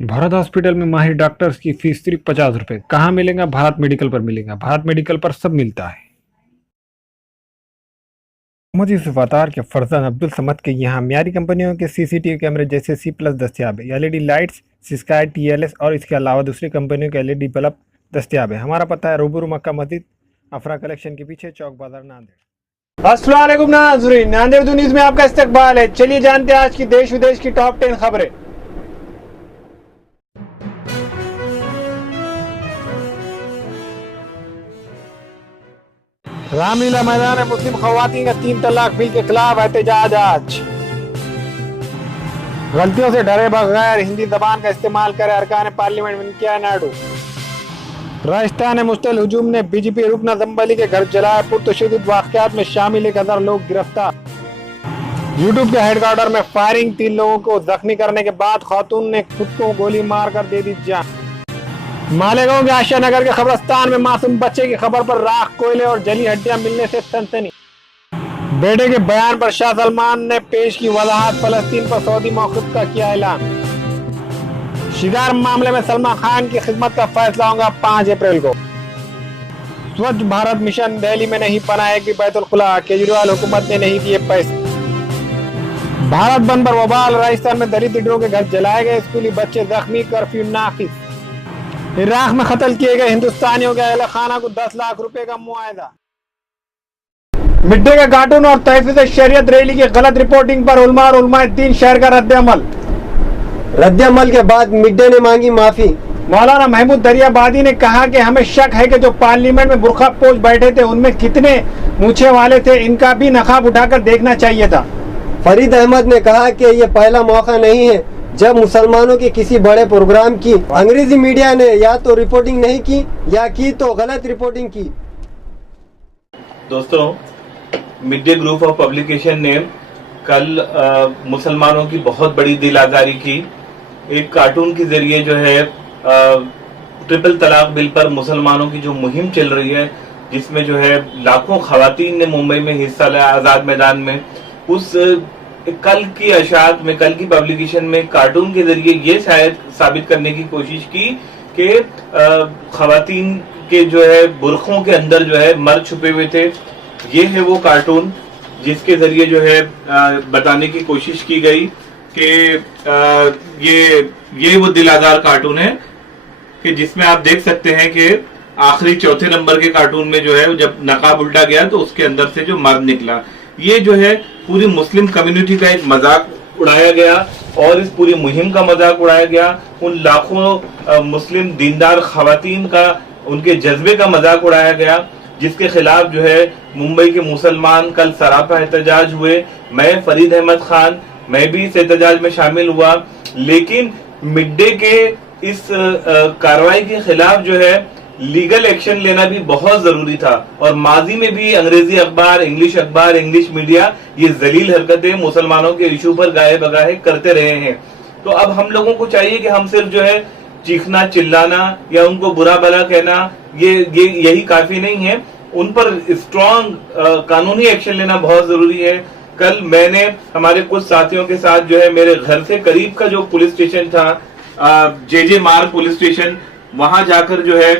Bharat hospital में माहिर doctors की फीस सिर्फ 50 रुपए। कहाँ मिलेगा? भारत मेडिकल पर मिलेगा। भारत मेडिकल पर सब मिलता है। मोहम्मद यूसुफ अतार के फरजान अब्दुल समद के यहाँ मियारी कंपनियों के सीसीटीवी कैमरे जैसे C+ दस्तियाब है। एलईडी लाइट्स, सिस्काई, TLS और इसके अलावा दूसरी कंपनियों के एलईडी बल्ब दस्तियाब है। हमारा पता है रूबरू मक्का मस्जिद, अफरा कलेक्शन के पीछे, चौक बाजार, नांदेड़। अस्सलाम वालेकुम नाज़रीन, नांदेड़ न्यूज़ में आपका इस्तकबाल है। चलिए जानते हैं आज की देश विदेश की टॉप 10 खबरें। रामलीला मैदान में मुस्लिम खवातीन का 3 तलाक बिल के खिलाफ एहतजाज आज। गलतियों से डरे बगैर हिंदी जबान का इस्तेमाल करे अरकान पार्लियामेंट वेंकैया नायडू। राजस्थान में मुश्तल हुजूम ने बीजेपी रुकन असेंबली के घर जलाए। पुरतशद्दुद वाक़यात में शामिल 1000 लोग गिरफ्तार। यूट्यूब के हेडक्वार्टर में फायरिंग, 3 लोगों को जख्मी करने के बाद खातून ने खुद को गोली मारकर दे दी जान। मालेगांव के आशा नगर के कब्रिस्तान में मासूम बच्चे की खबर पर राख, कोयले और जली हड्डियां मिलने से सनसनी। बेटे के बयान पर शाह सलमान ने पेश की वजाहत। फलस्तीन पर सऊदी मौक़िफ़ का किया ऐलान। शिगार मामले में सलमान खान की खिदमत का फैसला होगा 5 अप्रैल को। स्वच्छ भारत मिशन दिल्ली में नहीं बना एक भी बैतुल खुला। केजरीवाल हुकूमत ने नहीं दिए पैसे। भारत बंद पर वबाल। राजस्थान में दलित लीडरों के घर जलाए गए, स्कूली बच्चे जख्मी, कर्फ्यू नाफिज। इराक में कत्ल किए गए हिंदुस्तानियों के अहले खाना को 10 लाख रुपए का मुआवजा। मिड डे का कार्टून और तहफ़्फ़ुज़ शरीयत रैली की गलत रिपोर्टिंग पर उलमा और उलमाए दीन शहर का रद्द-ए-अमल के बाद मिड डे ने मांगी माफी। मौलाना महमूद दरियाबादी ने कहा कि हमें शक है कि जो पार्लियामेंट में बुर्का पोश बैठे थे उनमें कितने मूछे वाले थे, इनका भी नकाब उठाकर देखना चाहिए था। फरीद अहमद ने कहा कि यह पहला मौका नहीं है जब मुसलमानों के किसी बड़े प्रोग्राम की अंग्रेजी मीडिया ने या तो रिपोर्टिंग नहीं की या की तो गलत रिपोर्टिंग की। दोस्तों, mid day group of publication ने कल मुसलमानों की बहुत बड़ी दिल आजारी की। एक कार्टून के जरिए जो है ट्रिपल तलाक बिल पर मुसलमानों की जो मुहिम चल रही है, जिसमें जो है लाखों खवातीन ने मुंबई में हिस्सा लिया आजाद मैदान में, उस कल की अशात में, कल की पब्लिकेशन में कार्टून के जरिए ये शायद साबित करने की कोशिश की कि खवातीन के जो है बुरखों के अंदर जो है मर्द छुपे हुए थे। ये है वो कार्टून जिसके जरिए जो है बताने की कोशिश की गई कि ये वो दिल आज़ार कार्टून है कि जिसमें आप देख सकते हैं कि आखिरी चौथे नंबर के कार्टून में जो है जब नकाब उल्टा गया तो उसके अंदर से जो मर्द निकला, ये जो है पूरी मुस्लिम कम्युनिटी का एक मजाक उड़ाया गया और इस पूरी मुहिम का मजाक उड़ाया गया। उन लाखों मुस्लिम दीनदार खवातीन का, उनके जज्बे का मजाक उड़ाया गया, जिसके खिलाफ जो है मुंबई के मुसलमान कल सरापा एहतजाज हुए। मैं फरीद अहमद खान, मैं भी इस एहतजाज में शामिल हुआ। लेकिन मिड डे के इस कार्रवाई के खिलाफ जो है लीगल एक्शन लेना भी बहुत जरूरी था। और माजी में भी अंग्रेजी अखबार, इंग्लिश मीडिया ये जलील हरकतें मुसलमानों के इशू पर गाए बगाए करते रहे हैं। तो अब हम लोगों को चाहिए कि हम सिर्फ जो है चीखना, चिल्लाना या उनको बुरा भला कहना यही काफी नहीं है। उन पर स्ट्रॉन्ग कानूनी एक्शन लेना बहुत जरूरी है। कल मैंने हमारे कुछ साथियों के साथ जो है मेरे घर से करीब का जो पुलिस स्टेशन था, JJ मार्ग पुलिस स्टेशन, वहां जाकर जो है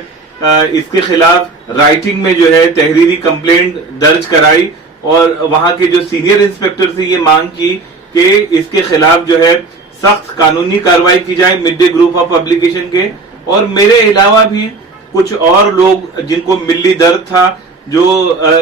इसके खिलाफ राइटिंग में जो है तहरीरी कंप्लेंट दर्ज कराई और वहां के जो सीनियर इंस्पेक्टर से ये मांग की कि इसके खिलाफ जो है सख्त कानूनी कार्रवाई की जाए mid day group of publication के। और मेरे अलावा भी कुछ और लोग जिनको मिली दर्द था, जो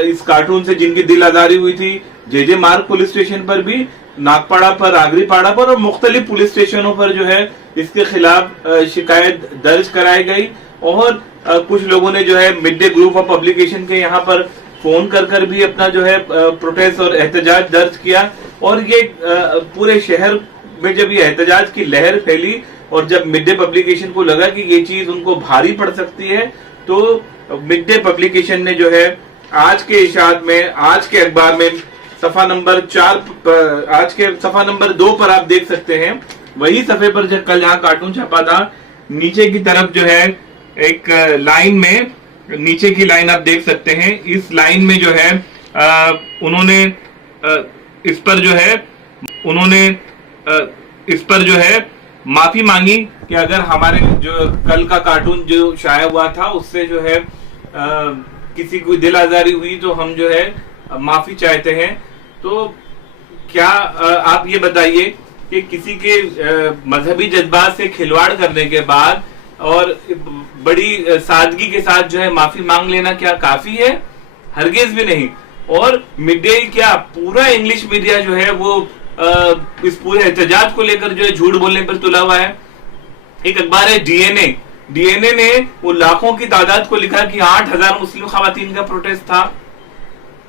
इस कार्टून से जिनकी दिल आजारी हुई थी, JJ मार्ग पुलिस स्टेशन पर भी, नागपाड़ा पर, आगरीपाड़ा पर और मुख्तलिफ पुलिस स्टेशनों पर जो है इसके खिलाफ शिकायत दर्ज कराई गई। और कुछ लोगों ने जो है mid day group of publication के यहाँ पर फोन कर भी अपना जो है प्रोटेस्ट और एहतजाज दर्ज किया। और ये पूरे शहर में जब ये एहतजाज की लहर फैली और जब मिड डे पब्लिकेशन को लगा कि ये चीज उनको भारी पड़ सकती है, तो मिड डे पब्लिकेशन ने जो है आज के इशात में, आज के अखबार में सफा नंबर 4, आज के सफा नंबर 2 पर आप देख सकते हैं, वही सफे पर जब कल यहाँ कार्टून छपा था, नीचे की तरफ जो है एक लाइन में, नीचे की लाइन आप देख सकते हैं, इस लाइन में जो है उन्होंने इस पर जो है माफी मांगी कि अगर हमारे जो कल का कार्टून जो शाया हुआ था उससे जो है किसी को दिल आजारी हुई तो हम जो है माफी चाहते हैं। तो क्या आप ये बताइए कि किसी के मजहबी जज्बात से खिलवाड़ करने के बाद और बड़ी सादगी के साथ जो है माफी मांग लेना क्या काफी है? हरगिज भी नहीं। और मीडिया क्या पूरा इंग्लिश मीडिया जो है वो इस पूरे एहतजाज को लेकर जो है झूठ बोलने पर तुला हुआ है। एक अखबार है डीएनए ने वो लाखों की तादाद को लिखा कि 8,000 मुस्लिम खवातीन का प्रोटेस्ट था।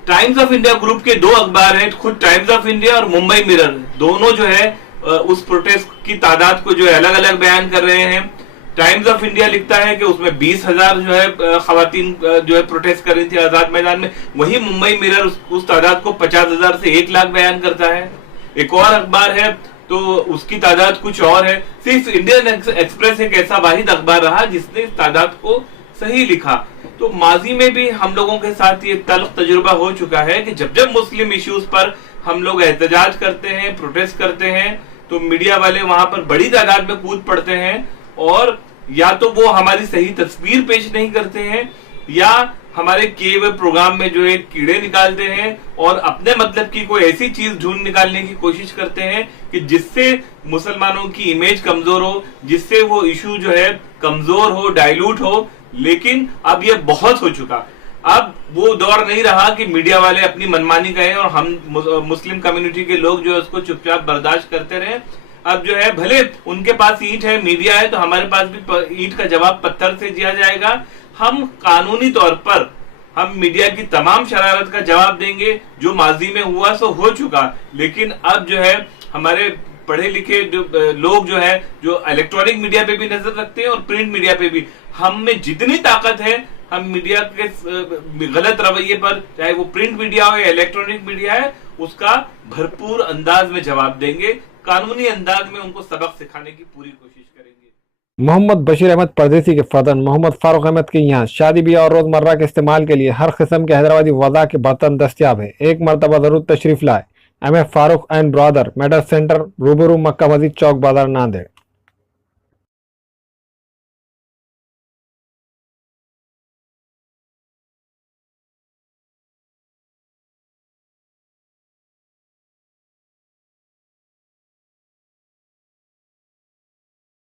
टाइम्स ऑफ इंडिया ग्रुप के दो अखबार हैं, खुद टाइम्स ऑफ इंडिया और मुंबई मिरर, दोनों जो है उस प्रोटेस्ट की तादाद को जो है अलग अलग बयान कर रहे हैं। टाइम्स ऑफ इंडिया लिखता है कि उसमें 20,000 जो है खवातीन जो है प्रोटेस्ट कर रही थी आजाद मैदान में। वहीं मुंबई मिरर उस तादाद को 50,000 से 1 लाख बयान करता है। एक और अखबार है तो उसकी तादाद कुछ और है। सिर्फ इंडियन एक्सप्रेस एक ऐसा वाहिद अखबार रहा जिसने इस तादाद को सही लिखा। तो माजी में भी हम लोगों के साथ ये तल्ख तजुर्बा हो चुका है कि जब जब मुस्लिम इश्यूज पर हम लोग एहतजाज करते हैं, प्रोटेस्ट करते हैं, तो मीडिया वाले वहां पर बड़ी तादाद में कूद पड़ते हैं और या तो वो हमारी सही तस्वीर पेश नहीं करते हैं या हमारे किए हुए प्रोग्राम में जो है कीड़े निकालते हैं और अपने मतलब की कोई ऐसी चीज ढूंढ निकालने की कोशिश करते हैं कि जिससे मुसलमानों की इमेज कमजोर हो, जिससे वो इशू जो है कमजोर हो, डाइल्यूट हो। लेकिन अब ये बहुत हो चुका। अब वो दौर नहीं रहा कि मीडिया वाले अपनी मनमानी कहें और हम मुस्लिम कम्युनिटी के लोग जो है उसको चुपचाप बर्दाश्त करते रहे। अब जो है भले उनके पास ईंट है, मीडिया है, तो हमारे पास भी ईंट का जवाब पत्थर से दिया जाएगा। हम कानूनी तौर पर हम मीडिया की तमाम शरारत का जवाब देंगे। जो माजी में हुआ सो हो चुका, लेकिन अब जो है हमारे पढ़े लिखे लोग जो है जो इलेक्ट्रॉनिक मीडिया पे भी नजर रखते हैं और प्रिंट मीडिया पे भी, हम में जितनी ताकत है हम मीडिया के गलत रवैये पर, चाहे वो प्रिंट मीडिया हो या इलेक्ट्रॉनिक मीडिया है, उसका भरपूर अंदाज में जवाब देंगे। कानूनी अंदाज में उनको सबक सिखाने की पूरी कोशिश करेंगे। मोहम्मद बशीर अहमद परदेसी के फर्जंद मोहम्मद फारूक अहमद के यहाँ शादी ब्याह और रोजमर्रा के इस्तेमाल के लिए हर किस्म के हैदराबादी वज़ा के बर्तन दस्तियाब है। एक मरतबा जरूर तशरीफ लाए। M Farooq and brother medal center, रूबरू मक्का मस्जिद चौक बाजार, नांदेड़।